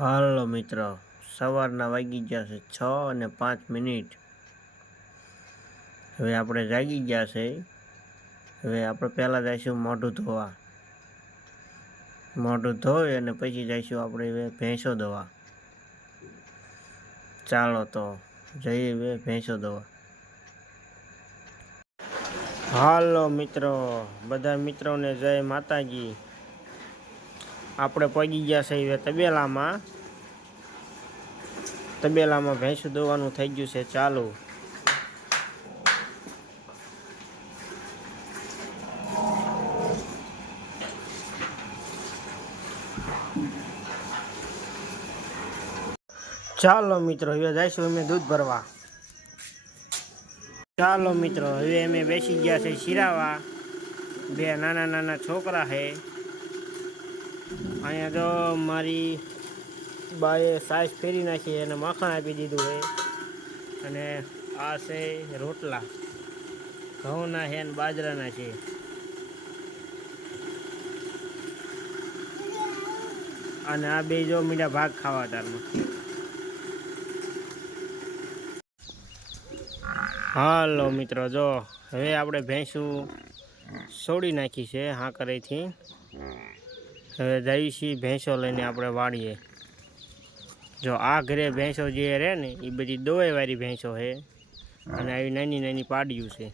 હાલો મિત્રો, સવારના વાગી ગયા છે 6:05. હવે આપણે જાગી ગયા છે. હવે આપણે પહેલાં જઈશું મોઢું ધોવા. મોઢું ધોઈ અને પછી જઈશું આપણે હવે ભેંસો દોવા. ચાલો તો જઈએ હવે ભેંસો દોવા. હાલો મિત્રો, બધા મિત્રોને જય માતાજી. આપણે પગી ગયા છે હવે તબેલામાં ભેંસું દોવાનું થઈ ગયું છે ચાલુ. ચાલો મિત્રો, હવે જઈશું અમે દૂધ ભરવા. ચાલો મિત્રો, હવે અમે બેસી ગયા છે શિરાવા. બે નાના નાના છોકરા છે. અહીંયા જો મારી બાએ સાઈઝ ફેરી નાખી અને માખણ આપી દીધું છે. અને આ છે રોટલા, ઘઉંના છે અને બાજરાના છે. અને આ બે જો મીઠા ભાગ ખાવા તારમાં. હાલો મિત્રો, જો હવે આપણે ભેંસું છોડી નાખી છે હાંકરેથી. હવે જઈએ છીએ ભેંસો લઈને આપણે વાળીએ. જો આ ઘરે ભેંસો જે રહે ને એ બધી દોવાઈવાળી ભેંસો છે. અને આવી નાની નાની પાડ્યું છે.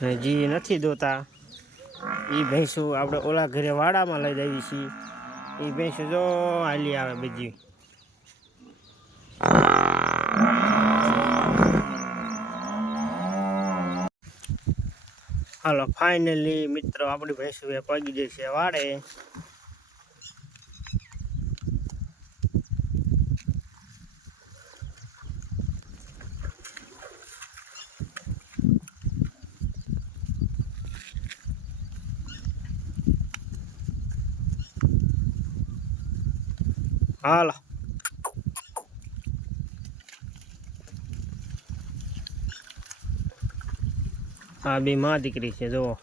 અને જે નથી દોતા એ ભેંસું આપણે ઓલા ઘરે વાડામાં લઈ જઈએ છીએ. એ ભેંસું જો હાલી આવે બધી. હાલો ફાઇનલી મિત્રો, આપણી ભેંસું પગી જાય છે વાડે. હાલો આ બે માં દીકરી છે જુઓ.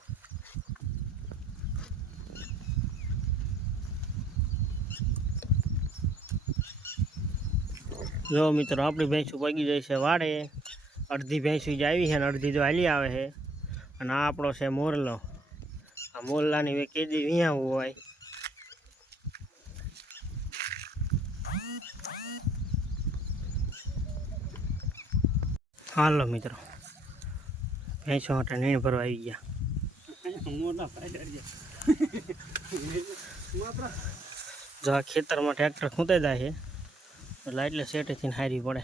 જો મિત્રો, આપણી ભેંસું પગી જાય છે વાડે. અડધી ભેંસું જ આવી છે ને અડધી તો હાલી આવે છે. અને આ આપણો છે મોરલો. આ મોરલાની કેદી વિયાવું હોય. હાલો મિત્રો, ભેંસો માટે નીણ ભરવા આવી ગયા. જો આ ખેતરમાં ટ્રેક્ટર ખૂંતાઈ જાય છે એટલે શેઠેથી હારી પડે.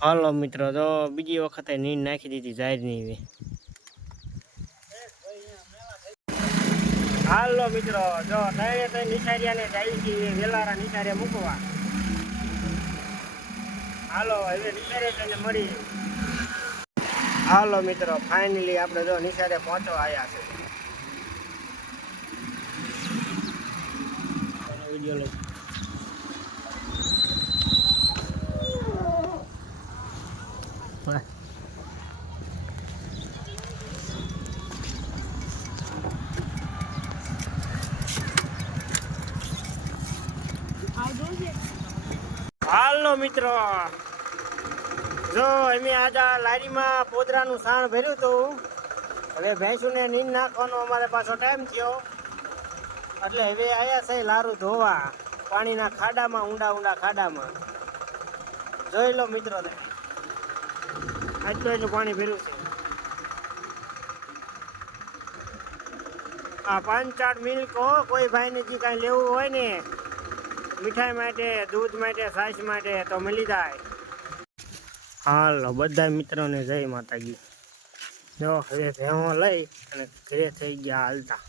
હાલો મિત્રો, જો બીજી વખતે નીણ નાખી દીધી જાહેરની. હાલો મિત્રો, જો ત્રણે નિશાળિયાને જાય છે વેલારા નિશાળે મૂકવા. હાલો હવે નિશાળે તેને મળી. હાલો મિત્રો, ફાઇનલી આપણે જો નિશાળે પહોંચવા આવ્યા છે. વિડીયો લઈ. હાલો મિત્રો, જો અમે આજે લારીમાં પોદરાનું સાણ ભર્યું હતું. હવે ભેંસુને નીંદ નાખવાનો અમારે પાછો ટાઈમ થયો એટલે હવે આવ્યા છે લારું ધોવા પાણીના ખાડામાં, ઊંડા ઊંડા ખાડામાં. જોઈ લો મિત્રો, આટલું એટલું પાણી ભર્યું છે. આ 5-4 મિલ્ક કોઈ ભાઈને જે કાંઈ લેવું હોય ને, મીઠાઈ માટે, દૂધ માટે, છાશ માટે તો મળી જાય. હાલો બધા મિત્રોને જય માતાજી. જો હવે ભેહો લઈ અને ઘરે થઈ ગયા હાલતા.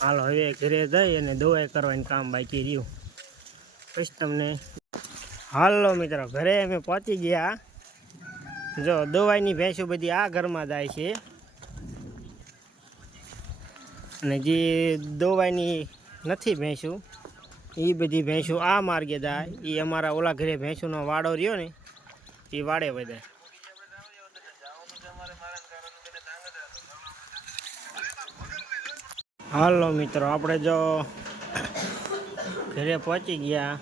હાલો હવે ઘરે જઈ અને દવાઈ કરવાનું કામ બાકી રહ્યું પછી તમને. હાલો મિત્રો, ઘરે અમે પહોંચી ગયા. જો દવાઈની ભેંસો બધી આ ઘરમાં જાય છે. અને જે દવાઈની નથી ભેંસું એ બધી ભેંસો આ માર્ગે જાય. એ અમારા ઓલા ઘરે ભેંસોનો વાડો રહ્યો ને એ વાડે બધા. હાલો મિત્રો, આપણે જો ઘરે પહોંચી ગયા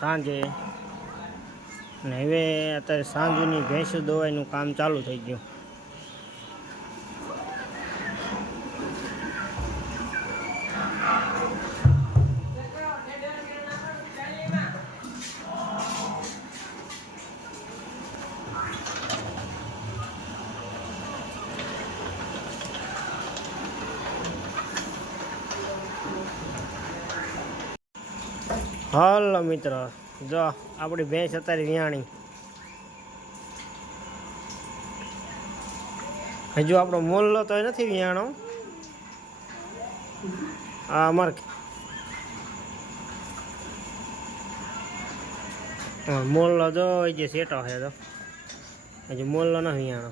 સાંજે, ને હવે અત્યારે સાંજની ભેંસો દોવાઈનું કામ ચાલુ થઈ ગયું. હાલો મિત્રો, જો આપણી ભેંસ અત્યારે વિયાણી. હજુ આપણો મોલ્લો તો નથી વિયાણો. આ અમારે મોલ્લો જો જે સેટો છે તો હજુ મોલ્લો નથી વિયાણો.